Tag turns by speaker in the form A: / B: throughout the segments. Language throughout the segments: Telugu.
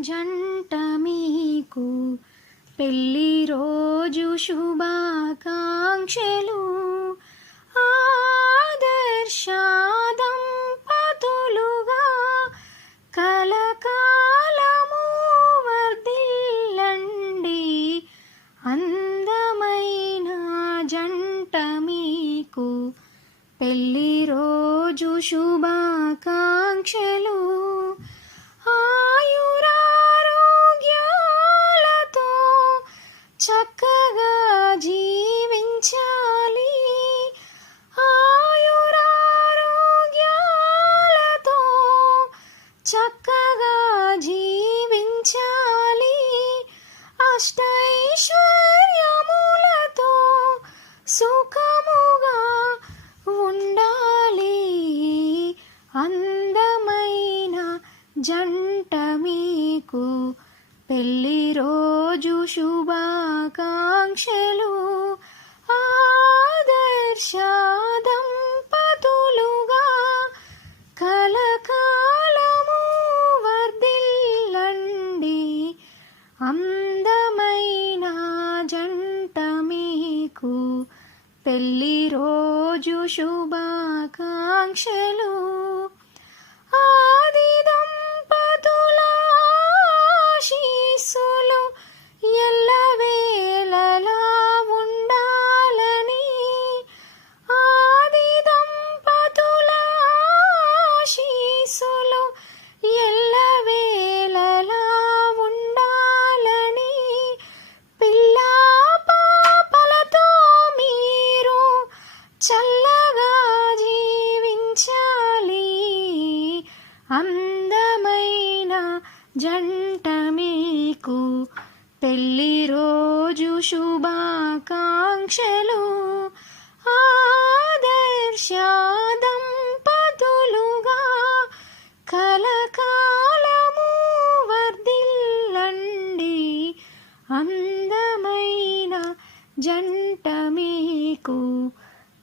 A: జంట మీకు పెళ్ళి రోజు శుభాకాంక్షలు. ఆదర్శ కలకాలము వర్దిల్లండి అందమైన జంట మీకు పెళ్ళి రోజు శుభాకాంక్షలు. అష్టైశ్వర్యములతో సుఖముగా ఉండాలి. అందమైన జంట మీకు పెళ్ళి రోజు శుభాకాంక్షలు ఆదర్శ పెళ్ళి రోజు శుభాకాంక్షలు. ఆదిదం చల్లగా జీవించాలి. అందమైన జంట మీకు పెళ్ళి రోజు శుభాకాంక్షలు. ఆదర్శ దంపతులుగా కలకాలము వర్ధిల్లండి. అందమైన జంట మీకు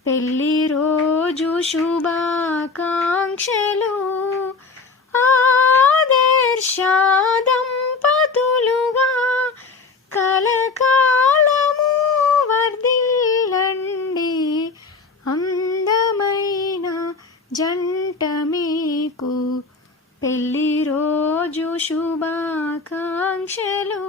A: పెళ్ళి రోజు శుభాకాంక్షలు. ఆదర్శ దంపతులుగా కలకాలము వర్ధిల్లండి. అందమైన జంట మీకు పెళ్ళి రోజు శుభాకాంక్షలు.